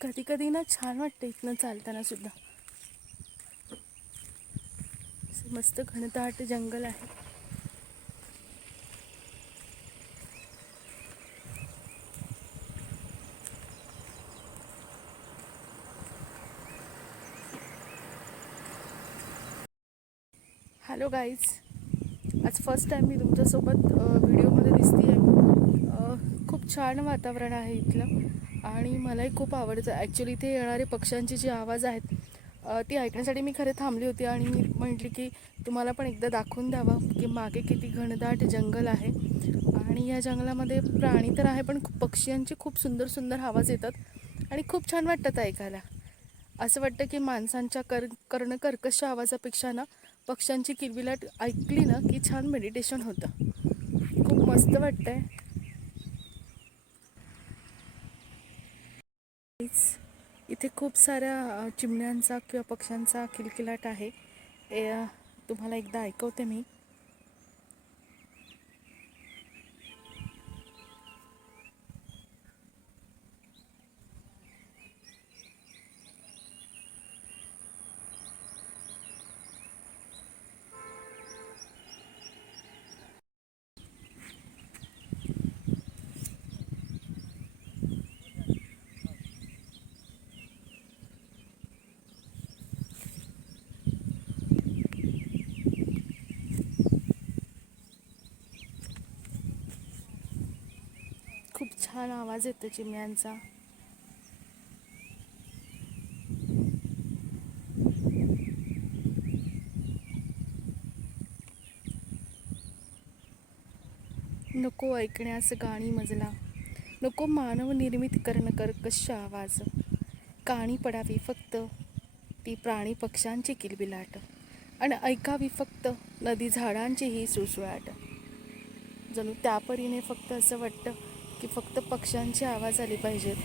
कधी कधी ना छान वाटतं इथनं चालताना सुद्धा. मस्त घनदाट जंगल आहे. हॅलो गाईज, आज फर्स्ट टाईम मी तुमच्यासोबत व्हिडिओमध्ये दिसते आहे. खूप छान वातावरण आहे इथलं आणि मलाही खूप आवडतं. ॲक्च्युली इथे येणारे पक्ष्यांचे जे आवाज आहेत ती ऐकण्यासाठी मी खरं थांबली होती आणि मी म्हटली की तुम्हाला पण एकदा दाखवून द्यावं की मागे किती घनदाट जंगल आहे. आणि या जंगलामध्ये प्राणी तर आहे, पण पक्ष्यांचे खूप सुंदर सुंदर आवाज येतात आणि खूप छान वाटतात ऐकायला. असं वाटतं की माणसांच्या कर्णकर्कश आवाजापेक्षा ना पक्ष्यांची किलबिलाट ऐकली ना की छान मेडिटेशन होतं. खूप मस्त वाटतंय. इथे खूप साऱ्या चिमण्यांचा किंवा पक्ष्यांचा किलकिलाट आहे. तुम्हाला एकदा ऐकवते मी. खूप छान आवाज येतो चिमण्यांचा. नको ऐकण्यास गाणी मजला, नको मानव निर्मित कर्कश आवाज. काणी पडावी फक्त ती प्राणी पक्ष्यांची किलबिलाट, आणि ऐकावी फक्त नदी झाडांची ही सुळसुळाट. जणू त्यापरीने फक्त असं वाटतं की फक्त पक्ष्यांचे आवाज आले पाहिजेत